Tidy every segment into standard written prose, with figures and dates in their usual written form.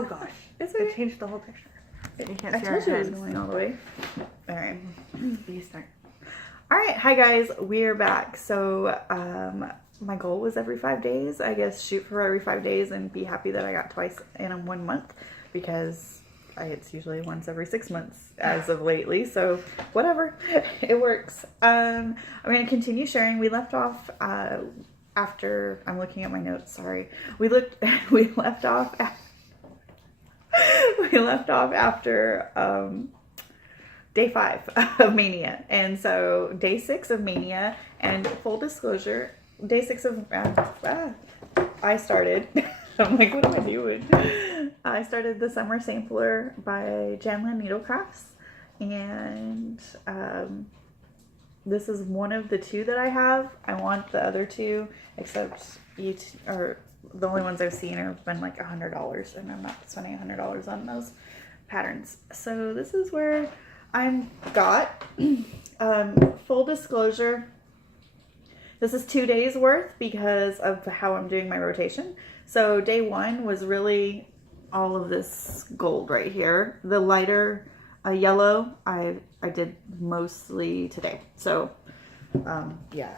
Oh gosh. It's It okay. changed the whole picture. You can't I see told our you it was heads. going all the way. All right. You start. All right. Hi, guys. We're back. So, my goal was every 5 days. I guess shoot for every 5 days and be happy that I got twice in 1 month because it's usually once every 6 months as of lately. So, whatever. It works. I'm going to continue sharing. We left off after, I'm looking at my notes. Sorry. We left off after day 5 of Mania. And so day 6 of Mania, and full disclosure, day 6 of I started I'm like, what am I doing? I started the summer sampler by Janlin Needlecrafts, and this is one of the 2 that I have. I want the other 2, except or the only ones I've seen have been like $100, and I'm not spending $100 on those patterns. So this is where I'm got. Full disclosure, this is 2 days worth because of how I'm doing my rotation. So day 1 was really all of this gold right here. The lighter yellow I did mostly today. So yeah,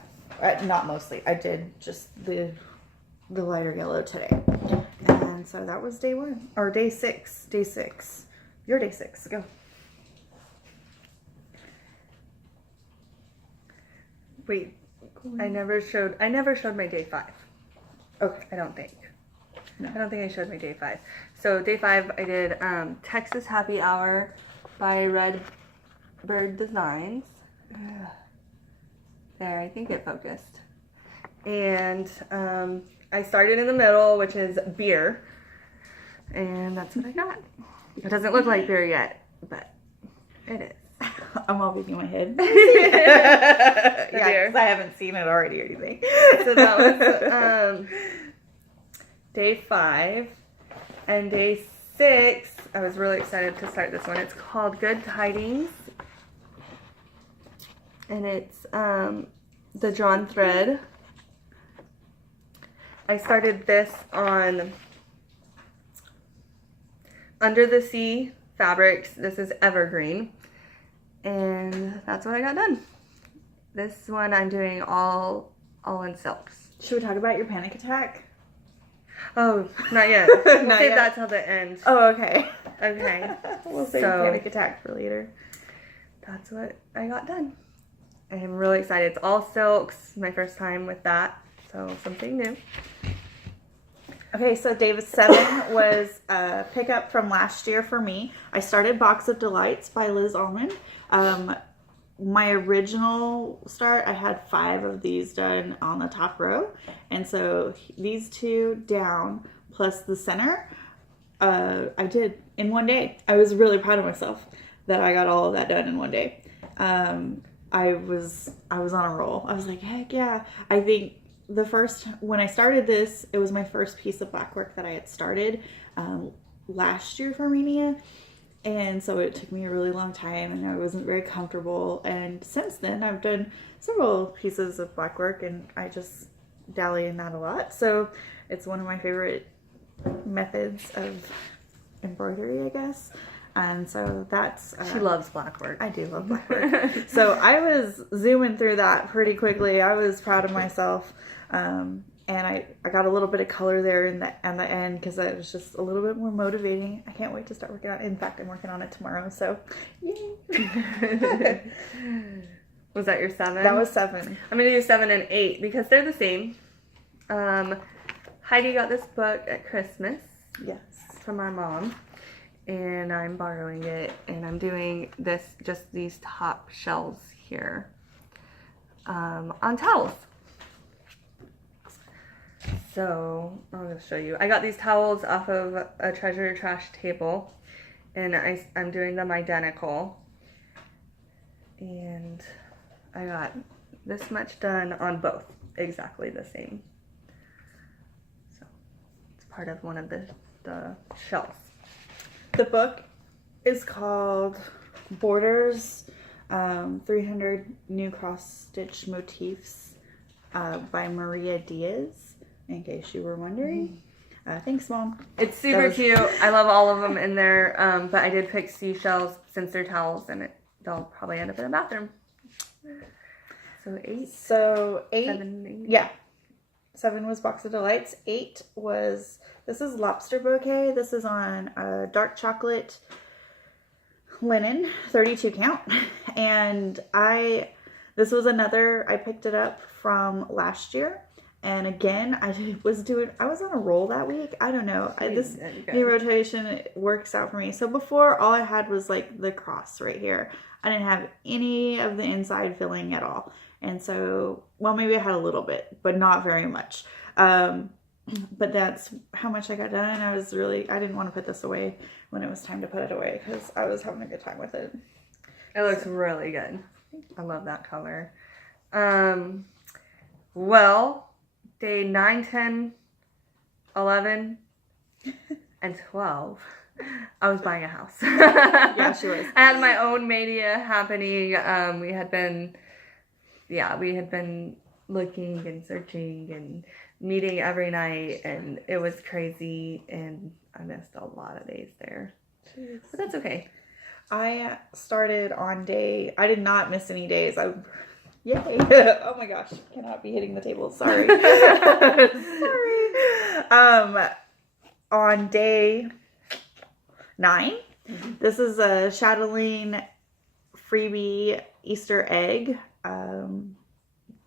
not mostly. I did just the lighter yellow today. And so that was day 1 or day 6. Day 6. Your day 6. Go. Wait, I never showed my day 5. Okay. I don't think. No. I don't think I showed my day 5. So day 5, I did Texas Happy Hour by Red Bird Designs. There, I think it focused. And I started in the middle, which is beer. And that's what I got. It doesn't look like beer yet, but it is. I'm all beating my head. Yeah, 'cause I haven't seen it already or anything. So that was day 5. And day 6, I was really excited to start this one. It's called Good Tidings. And it's the drawn thread. I started this on Under the Sea Fabrics. This is Evergreen. And that's what I got done. This one I'm doing all in silks. Should we talk about your panic attack? Oh, not yet. We'll Not save yet. that till the end. Oh, okay. Okay. We'll save So- panic attack for later. That's what I got done. I'm really excited. It's all silks. My first time with that. So something new. Okay, so Davis 7 was a pickup from last year for me. I started Box of Delights by Liz Almond. My original start, I had 5 of these done on the top row. And so these 2 down plus the center, I did in 1 day. I was really proud of myself that I got all of that done in 1 day. I was on a roll. I was like, heck yeah. I think when I started this, it was my first piece of black work that I had started last year for Maynia. And so it took me a really long time and I wasn't very comfortable. And since then I've done several pieces of black work and I just dally in that a lot. So it's one of my favorite methods of embroidery, I guess. And so that's... She loves black work. I do love black work. So I was zooming through that pretty quickly. I was proud of myself. And I got a little bit of color there in the end because it was just a little bit more motivating. I can't wait to start working on it. In fact, I'm working on it tomorrow. So, yay. Was that your 7? That was 7. I'm going to do 7 and 8 because they're the same. Heidi got this book at Christmas. Yes. From my mom. And I'm borrowing it. And I'm doing just these top shells here on towels. So I'll just show you. I got these towels off of a treasure trash table, and I'm doing them identical. And I got this much done on both, exactly the same. So it's part of one of the shells. The book is called Borders, 300 New Cross-Stitch Motifs by Maria Diaz, in case you were wondering. Thanks, Mom. It's super cute. I love all of them in there. But I did pick seashells since they're towels, and they'll probably end up in a bathroom. So 8. So 8. 7, 8. Yeah. 7 was Box of Delights. 8 was, this is Lobster Bouquet. This is on dark chocolate linen, 32 count. And this was another, I picked it up from last year. And again, I was on a roll that week. I don't know. This new rotation works out for me. So before, all I had was like the cross right here. I didn't have any of the inside filling at all. And so, well, maybe I had a little bit, but not very much. But that's how much I got done. I didn't want to put this away when it was time to put it away because I was having a good time with it. It looks really good. I love that color. Well, day 9, 10, 11, and 12, I was buying a house. Yeah, she was. I had my own mania happening. We had been looking and searching and meeting every night, and it was crazy, and I missed a lot of days there. Jeez. But that's okay. I started on I did not miss any days. Yay. Oh my gosh. Cannot be hitting the table. Sorry. Sorry. On day 9, this is a Chatelaine freebie Easter egg.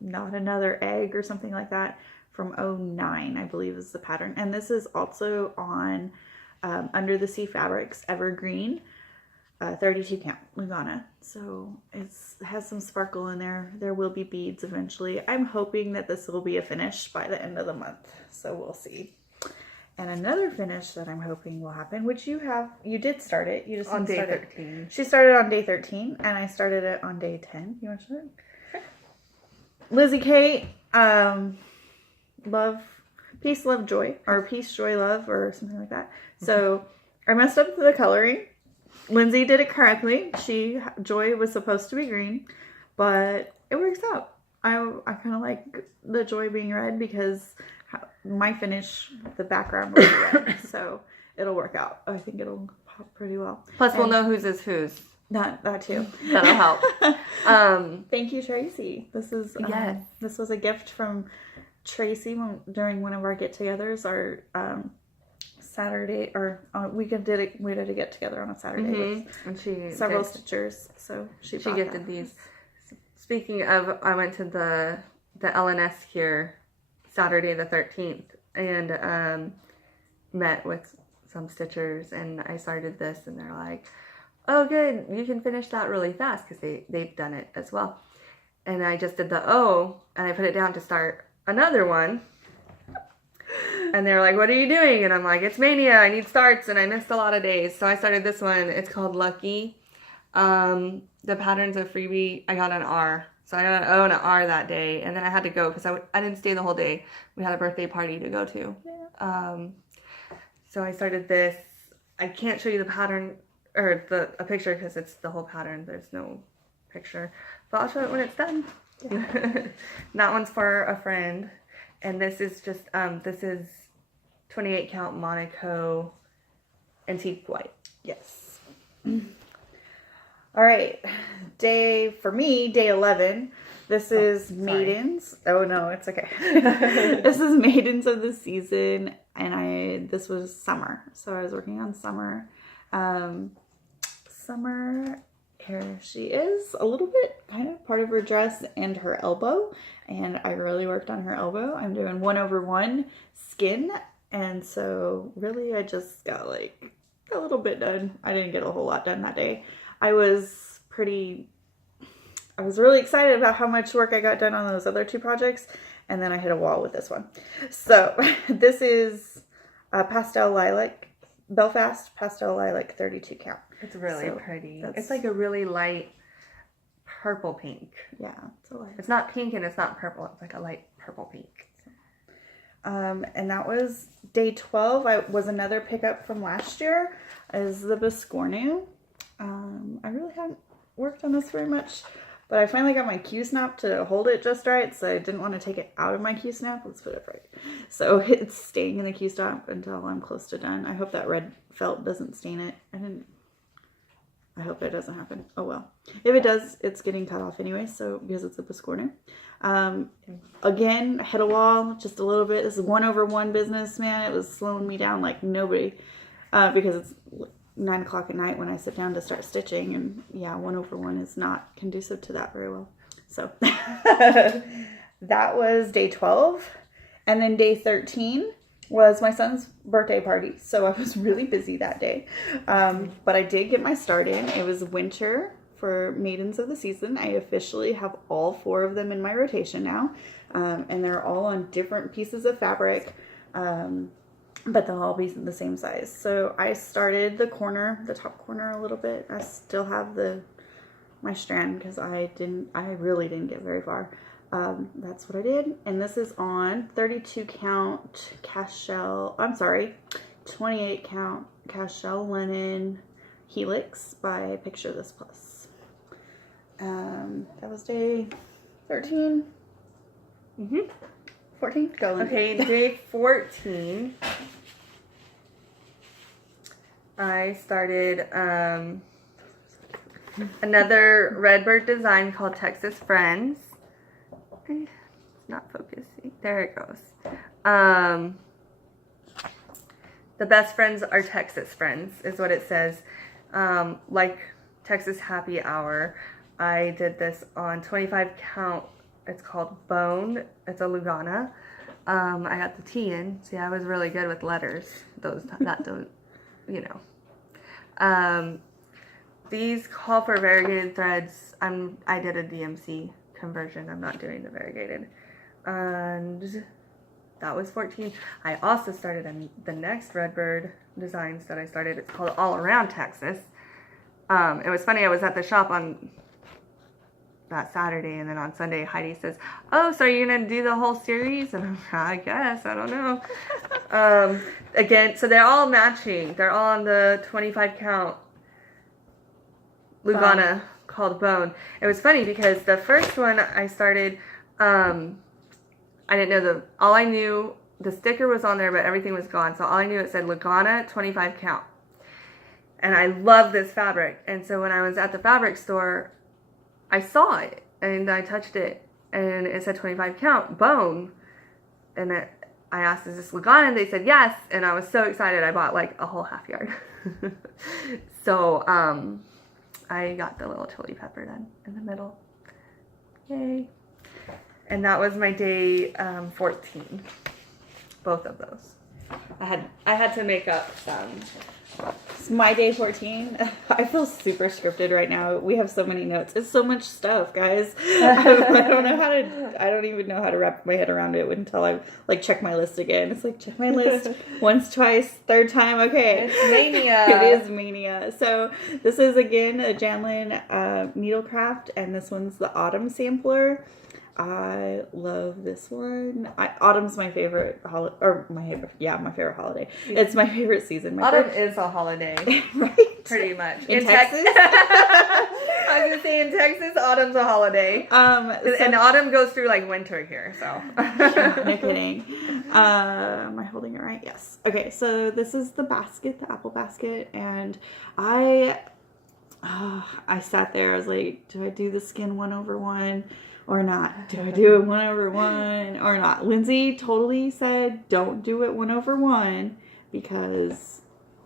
Not another egg or something like that, from 09, I believe is the pattern. And this is also on Under the Sea Fabrics Evergreen, 32 count Lugana. So it has some sparkle in there. There will be beads eventually. I'm hoping that this will be a finish by the end of the month. So we'll see. And another finish that I'm hoping will happen, which you did start it. You just on day 13. She started on day 13, and I started it on day 10. You want to start? Sure. Lizzie Kate, peace, love, joy, or peace, joy, love, or something like that. So I messed up the coloring. Lindsay did it correctly. Joy was supposed to be green, but it works out. I kind of like the joy being red because my finish, the background will be red, so it'll work out. I think it'll pop pretty well. Plus, we'll know whose is whose. That too. That'll help. Thank you, Tracy. This was a gift from Tracy during one of our get-togethers. Our Saturday, or we did a get together on a Saturday with several stitchers. So she gifted these. Speaking of, I went to the LNS here Saturday the 13th and met with some stitchers, and I started this, and they're like, "Oh, good, you can finish that really fast," because they've done it as well. And I just did the O, and I put it down to start another one. And they're like, "What are you doing?" And I'm like, "It's Mania. I need starts." And I missed a lot of days. So I started this one. It's called Lucky. The patterns of freebie, I got an R. So I got an O and an R that day. And then I had to go because I didn't stay the whole day. We had a birthday party to go to. Yeah. So I started this. I can't show you the pattern or a picture because it's the whole pattern. There's no picture. But I'll show it when it's done. Yeah. That one's for a friend. And this is just, this is 28 count Monaco antique white. Yes. All right. Day 11. This is Maidens. Oh no, it's okay. This is Maidens of the Season. And this was summer. So I was working on summer. Summer, here she is. A little bit kind of part of her dress and her elbow. And I really worked on her elbow. I'm doing 1/1 skin. And so really I just got like a little bit done. I didn't get a whole lot done that day. I was really excited about how much work I got done on those other 2 projects. And then I hit a wall with this one. So this is Pastel Lilac, Belfast Pastel Lilac 32 count. It's really pretty. It's like a really light purple pink. Yeah, it's a light. It's not pink and it's not purple. It's like a light purple pink. And that was day 12. Was another pickup from last year. Is the Biscornu. I really haven't worked on this very much. But I finally got my Q-snap to hold it just right, so I didn't want to take it out of my Q-snap. Let's put it right. So it's staying in the Q-snap until I'm close to done. I hope that red felt doesn't stain it. I hope that doesn't happen. Oh well. If it does, it's getting cut off anyway, so because it's a biscorner. Again, hit a wall just a little bit. This is 1/1 business, man. It was slowing me down like nobody. Because it's 9 o'clock at night when I sit down to start stitching, and yeah, 1/1 is not conducive to that very well. So that was day 12. And then day 13 was my son's birthday party. So I was really busy that day. But I did get my start in. It was winter for Maidens of the Season. I officially have all 4 of them in my rotation now. And they're all on different pieces of fabric. But they'll all be the same size. So I started the top corner a little bit. I still have my strand because I really didn't get very far. That's what I did. And this is on 32 count cashel, 28 count cashel linen helix by Picture This Plus. That was day 13. 14? Go, Lindsay. Okay, day 14. I started another Redbird design called Texas Friends. It's not focusing. There it goes. The best friends are Texas friends, is what it says. Like Texas Happy Hour. I did this on 25 count. It's called Bone. It's a Lugana. I got the T in. See, I was really good with letters. These call for variegated threads. I did a DMC conversion. I'm not doing the variegated. And that was 14. I also started the next Redbird designs that I started. It's called All Around Texas. It was funny. I was at the shop on that Saturday, and then on Sunday Heidi says, "Oh, so are you gonna do the whole series?" And I'm like, "I guess, I don't know." Again, so they're all matching. They're all on the 25 count Lugana called Bone. It was funny because the first one I started, I didn't know all I knew, the sticker was on there, but everything was gone. So all I knew, it said Lugana 25 count. And I love this fabric. And so when I was at the fabric store, I saw it and I touched it and it said 25 count bone. And I asked, "Is this Lugana?" And they said yes. And I was so excited. I bought like a whole half yard. So I got the little chili pepper done in the middle. Yay. And that was my day 14. Both of those. I had to make up some. It's my day 14. I feel super scripted right now. We have so many notes. It's so much stuff, guys. I don't even know how to wrap my head around it until I check my list again. It's like, check my list once, twice, third time. Okay. It's Mania. It is Mania. So this is again a Janlin Needlecraft, and this one's the Autumn sampler. I love this one. Autumn's my favorite my favorite holiday. It's my favorite season. Autumn is a holiday, right? Pretty much. In Texas? I was gonna say in Texas, autumn's a holiday. And autumn goes through like winter here, so. No kidding. Am I holding it right? Yes. Okay, so this is the basket, the apple basket, and I sat there. I was like, do I do the skin 1/1? Or not? Do I do it 1/1 or not? Lindsay totally said, don't do it 1/1 because,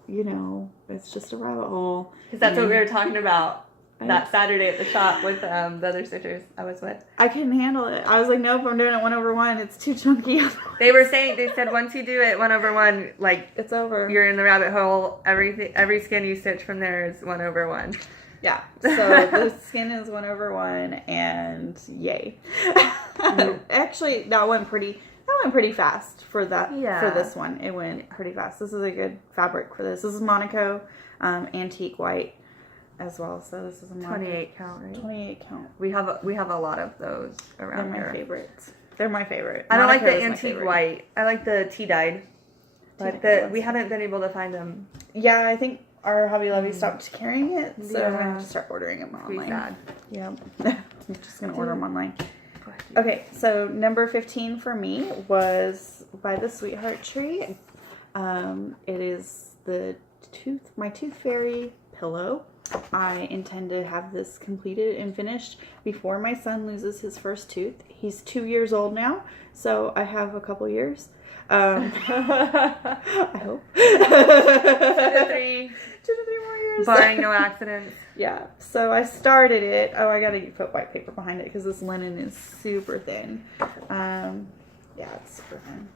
it's just a rabbit hole. Because that's what we were talking about that Saturday at the shop with the other stitchers I was with. I couldn't handle it. I was like, nope, I'm doing it 1/1. It's too chunky. They said once you do it 1/1, like, it's over. You're in the rabbit hole. Every skin you stitch from there is 1/1. Yeah, so the skin is 1/1, and yay. Actually, that went pretty fast for that. Yeah. For this one, it went pretty fast. This is a good fabric for this. This is Monaco, antique white, as well. So this is a Monaco. 28 count, right? 28 count. We have a lot of those around here. They're my favorites. They're my favorite. I don't like the antique white. I like the tea dyed, but we haven't been able to find them. Yeah, I think our Hobby Lobby stopped carrying it, so I'm going to start ordering them online. Sad. Yeah. I'm just going to order them online. Okay, so number 15 for me was by the Sweetheart Tree. It is my Tooth Fairy pillow. I intend to have this completed and finished before my son loses his first tooth. He's 2 years old now, so I have a couple years. I hope. 2 to 3 more years. Barring no accidents. Yeah, so I started it. Oh, I gotta put white paper behind it because this linen is super thin. Yeah, it's super thin.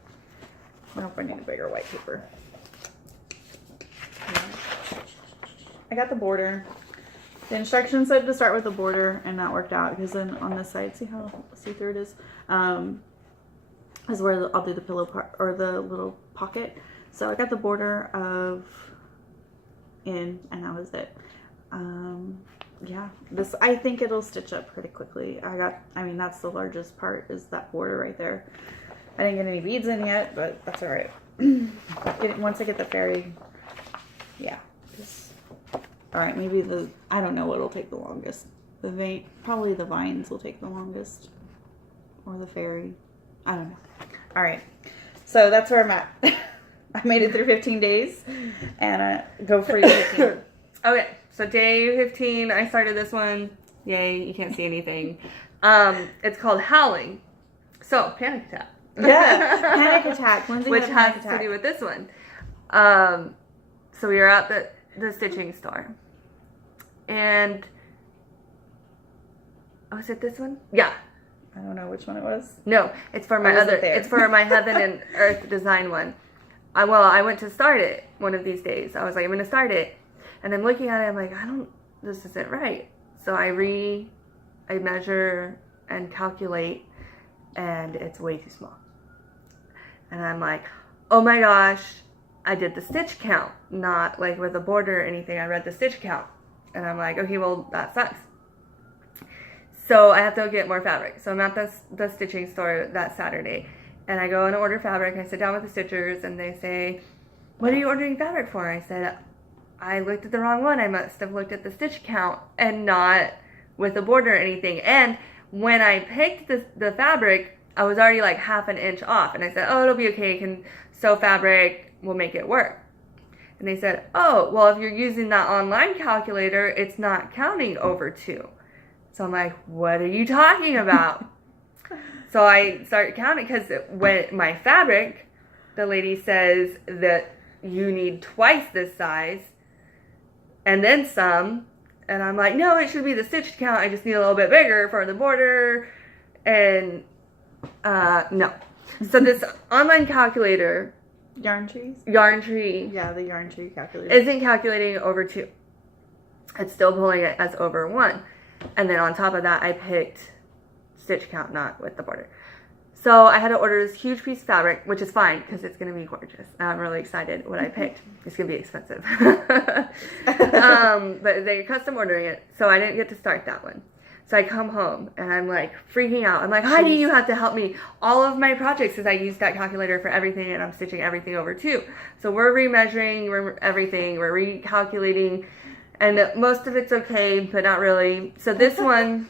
I hope I need a bigger white paper. I got the border. The instructions said to start with the border, and that worked out because then on this side, see how see-through it is? Is where I'll do the pillow part or the little pocket. So I got the border and that was it. Yeah, this, I think it'll stitch up pretty quickly. I mean, that's the largest part is that border right there. I didn't get any beads in yet, but that's all right. Once I get the fairy, yeah. All right, maybe I don't know what'll take the longest. Probably the vines will take the longest, or the fairy. I don't know. All right, so that's where I'm at. I made it through 15 days, and go for your 15. Okay, so day 15, I started this one. Yay, you can't see anything. It's called Howling. So, panic attack. Yeah, panic attack. Which has to do with this one. So we were at the stitching store. And, was it this one? Yeah. I don't know which one it was. No, it's for my it's for my Heaven and Earth design one. I went to start it one of these days. I was like, I'm going to start it. And I'm looking at it, I'm like, this isn't right. So I measure and calculate, and it's way too small. And I'm like, oh my gosh, I did the stitch count, not like with a border or anything. I read the stitch count. And I'm like, okay, well, that sucks. So I have to go get more fabric. So I'm at the stitching store that Saturday. And I go and order fabric. I sit down with the stitchers, and they say, what are you ordering fabric for? I said, I looked at the wrong one. I must have looked at the stitch count and not with a border or anything. And when I picked the fabric, I was already like half an inch off. And I said, oh, it'll be okay. You can sew fabric. We'll make it work. And they said, oh, well, if you're using that online calculator, it's not counting over 2. So I'm like, what are you talking about? So I start counting because when my fabric, the lady says that you need twice this size and then some. And I'm like, no, it should be the stitch count. I just need a little bit bigger for the border. And no. So this online calculator, Yarn Tree. Yeah, the Yarn Tree calculator isn't calculating over 2. It's still pulling it as over 1. And then on top of that, I picked stitch count, not with the border. So I had to order this huge piece of fabric, which is fine because it's going to be gorgeous. I'm really excited what I picked. It's going to be expensive. But they're custom ordering it, so I didn't get to start that one. So I come home and I'm like freaking out. I'm like, Heidi, you have to help me. All of my projects, because I used that calculator for everything, and I'm stitching everything over 2. So we're remeasuring everything. We're recalculating. And most of it's okay, but not really. So this one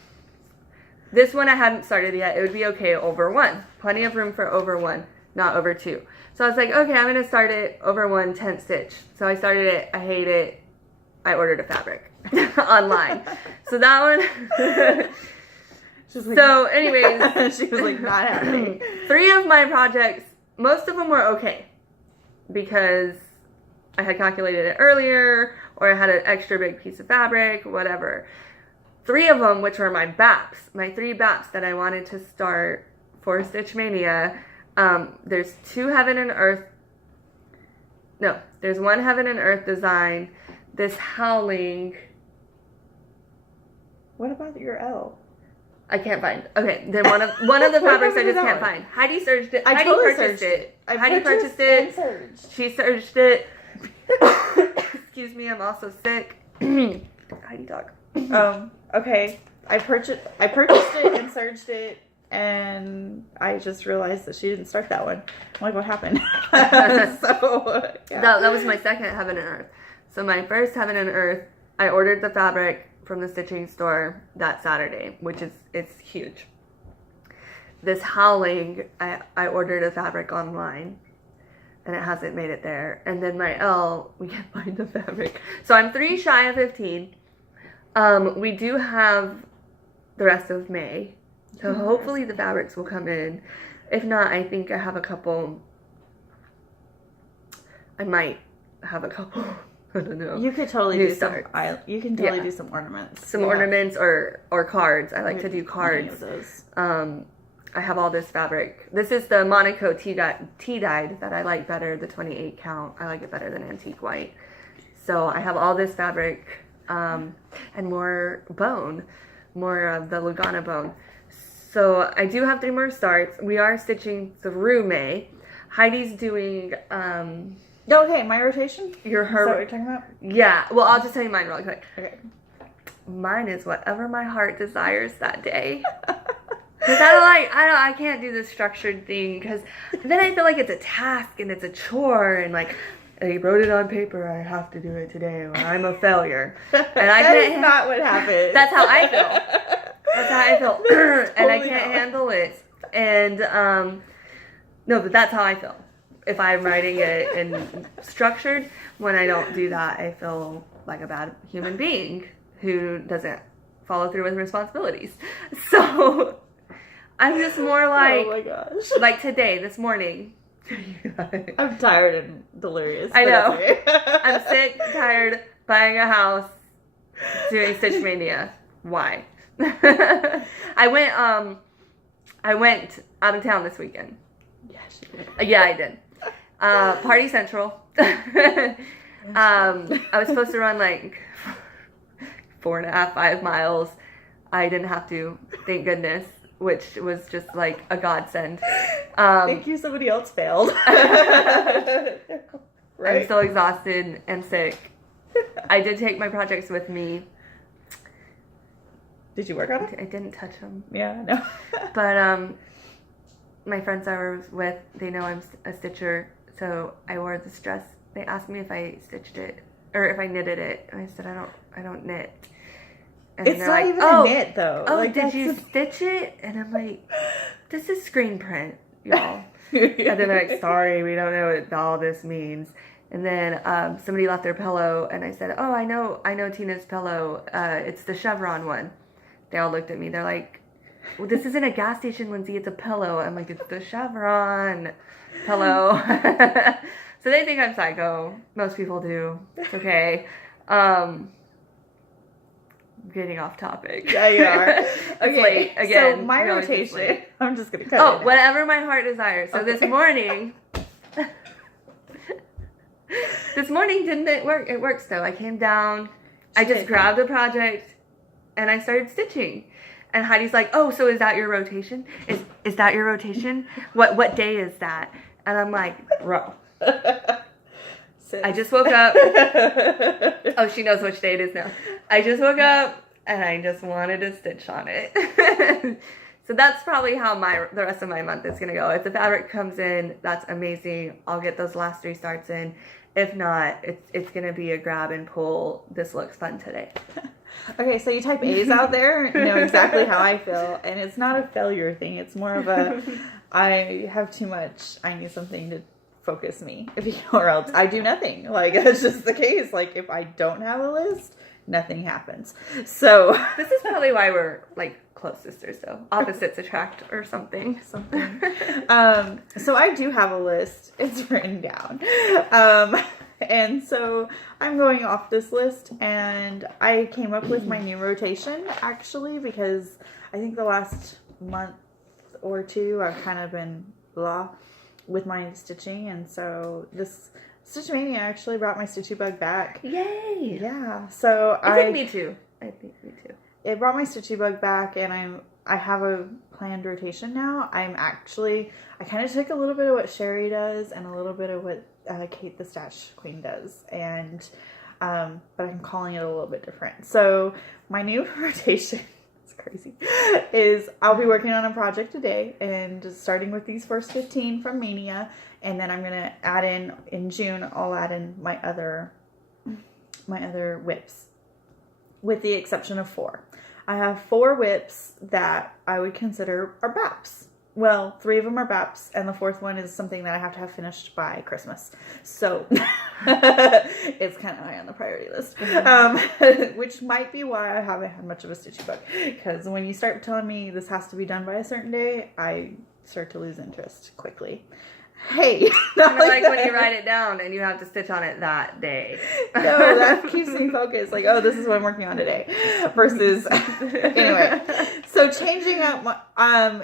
I hadn't started yet. It would be okay over 1. Plenty of room for over 1, not over 2. So I was like, okay, I'm going to start it over 1, 10 stitch. So I started it. I hate it. I ordered a fabric online. So that one. So anyways. She was like not happy. 3 of my projects, most of them were okay. Because I had calculated it earlier, or I had an extra big piece of fabric, whatever. 3 of them, which were my BAPs, my 3 BAPs that I wanted to start for Stitch Mania. There's 2 Heaven and Earth. No, there's 1 Heaven and Earth design. This Howling. What about your L? I can't find. Okay, then one of the fabrics I just can't find. Heidi searched it. Heidi purchased it. Heidi purchased it. She searched it. Excuse me, I'm also sick. Heidi talk. Okay. I purchased it and searched it, and I just realized that she didn't start that one. I'm like, what happened? So yeah. That was my second Heaven and Earth. So my first Heaven and Earth, I ordered the fabric from the stitching store that Saturday, which is, it's huge. This howling, I ordered a fabric online and it hasn't made it there. And then my L, we can't find the fabric. So I'm 3 shy of 15. We do have the rest of May. So hopefully the fabrics will come in. If not, I think I have a couple. I might have a couple. I don't know. You could totally New do starts. You can totally do some ornaments. Some ornaments or cards. I like to do cards. Of those. I have all this fabric. This is the Monaco tea-dyed that I like better, the 28 count. I like it better than antique white. So I have all this fabric and more bone, more of the Lugana bone. So I do have 3 more starts. We are stitching through May. Heidi's doing Okay, my rotation? her. Is that what you're talking about? Yeah. Well, I'll just tell you mine real quick. Okay. Mine is whatever my heart desires that day. Because I can't do this structured thing because then I feel like it's a task and it's a chore and like I wrote it on paper, I have to do it today or I'm a failure. And I That can't is not what happens. That's how I feel. That's how I feel. And I Totally can't not. handle it. And no, but that's how I feel. If I'm writing it and structured, when I don't do that, I feel like a bad human being who doesn't follow through with responsibilities. So I'm just more like, oh my gosh. like today, this morning. I'm tired and delirious. I but know. that's okay. I'm sick, tired, buying a house, doing Stitch Mania. Why? I went out of town this weekend. Yes. Yeah, I did. Party Central. I was supposed to run like 4.5, 5 miles. I didn't have to, thank goodness, which was just like a godsend. Thank you, somebody else failed. Right? I'm so exhausted and sick. I did take my projects with me. Did you work on it? I didn't touch them. Yeah, no. But my friends I was with, they know I'm a stitcher, so I wore this dress. They asked me if I stitched it or if I knitted it, and I said I don't knit. And It's they're not like, even oh, a knit though. Oh, like, did you that's stitch it? And I'm like, this is screen print, y'all. And then they're like, sorry, we don't know what all this means. And then somebody left their pillow, and I said, oh, I know Tina's pillow. It's the chevron one. They all looked at me. They're like, well, this isn't a gas station, Lindsay. It's a pillow. I'm like, it's the chevron pillow. So they think I'm psycho. Most people do. It's okay. Getting off topic. Yeah, you are. It's Okay, late again. so my We always just rotation, late. I'm just going to cut Oh, it out. whatever my heart desires. So this Okay. morning, didn't it work? It works though. I came down, I just grabbed a project, and I started stitching. And Heidi's like, "Oh, so is that your rotation? Is that your rotation? What day is that?" And I'm like, "Bro, I just woke up." Oh, she knows which day it is now. I just woke up and I just wanted to stitch on it. So that's probably how the rest of my month is gonna go. If the fabric comes in, that's amazing. I'll get those last 3 starts in. If not, it's gonna be a grab and pull. This looks fun today. Okay, so you type A's out there, you know exactly how I feel. And it's not a failure thing. It's more of a, I have too much. I need something to focus me. Or else I do nothing. Like, that's just the case. Like, if I don't have a list, nothing happens. So. This is probably why we're, like, close sisters, though. Opposites attract or something. So I do have a list. It's written down. And so I'm going off this list, and I came up with my new rotation, actually, because I think the last month or 2 I've kind of been blah with my stitching, and so this Stitch Mania actually brought my stitchy bug back. Yay! Yeah, so I think me too. It brought my stitchy bug back, and I have a planned rotation now. I kind of took a little bit of what Sherry does and a little bit of what Kate the Stash Queen does, and but I'm calling it a little bit different. So my new rotation, it's crazy, is I'll be working on a project today and starting with these first 15 from Mania, and then I'm gonna add in June. I'll add in my other whips. with the exception of 4. I have 4 whips that I would consider are BAPs. Well, 3 of them are BAPs, and the 4th one is something that I have to have finished by Christmas. So, it's kind of high on the priority list. Which might be why I haven't had much of a stitchy bug. Because when you start telling me this has to be done by a certain day, I start to lose interest quickly. Hey! Kind of like when you write it down and you have to stitch on it that day. No, that keeps me focused. Like, oh, this is what I'm working on today. Versus, anyway. So changing up,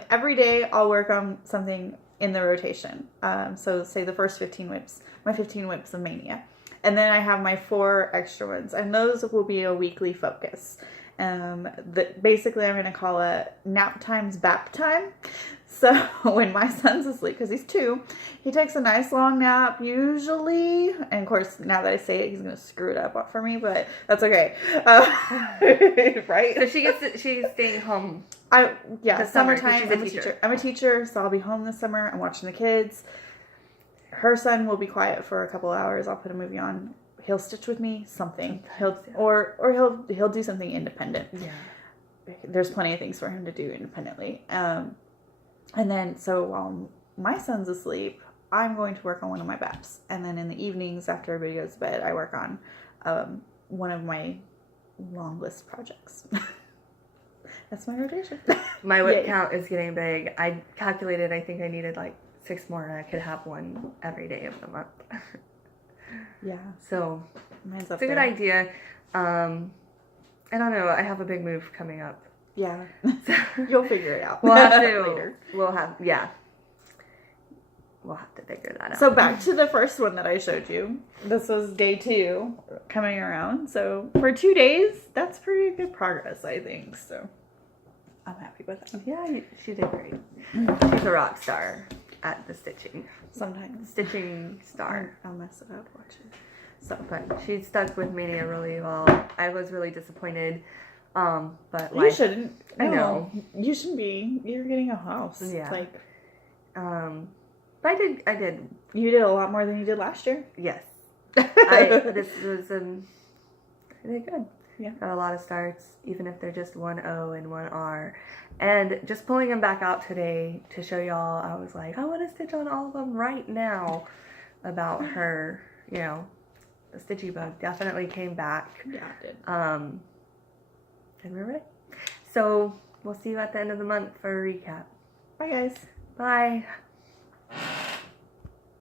every day I'll work on something in the rotation. So say the first 15 whips, my 15 whips of Mania. And then I have my 4 extra ones. And those will be a weekly focus. Basically I'm going to call it nap times BAP time. So when my son's asleep, because he's 2, he takes a nice long nap usually. And of course, now that I say it, he's going to screw it up for me, but that's okay. Right? So she's staying home. Summertime. I'm a teacher, so I'll be home this summer. I'm watching the kids. Her son will be quiet for a couple hours. I'll put a movie on. He'll stitch with me, something. He'll do something independent. Yeah. There's plenty of things for him to do independently. And then, so while my son's asleep, I'm going to work on one of my BAPs. And then in the evenings, after everybody goes to bed, I work on one of my long list projects. That's my rotation. My whip count is getting big. I calculated, I think I needed like 6 more, and I could have one every day of the month. Yeah. So, mine's it's a good idea. I don't know. I have a big move coming up. Yeah. You'll figure it out. We'll have to. Later. We'll have to figure that out. So back to the first one that I showed you. This was day 2 coming around. So for 2 days, that's pretty good progress, I think. So I'm happy with that. Yeah, she did great. She's a rock star at the stitching. Sometimes. Stitching star. I'll mess it up, watch it. So, but she stuck with Mania really well. I was really disappointed. But you shouldn't. I know. You shouldn't be. You're getting a house. Yeah. Like, but I did. You did a lot more than you did last year. Yes. This was, I did good. Yeah. Got a lot of starts, even if they're just 1 O and 1 R. And just pulling them back out today to show y'all, I was like, I want to stitch on all of them right now about her, the stitchy bug definitely came back. Yeah, it did. And we're ready. So we'll see you at the end of the month for a recap. Bye, guys. Bye.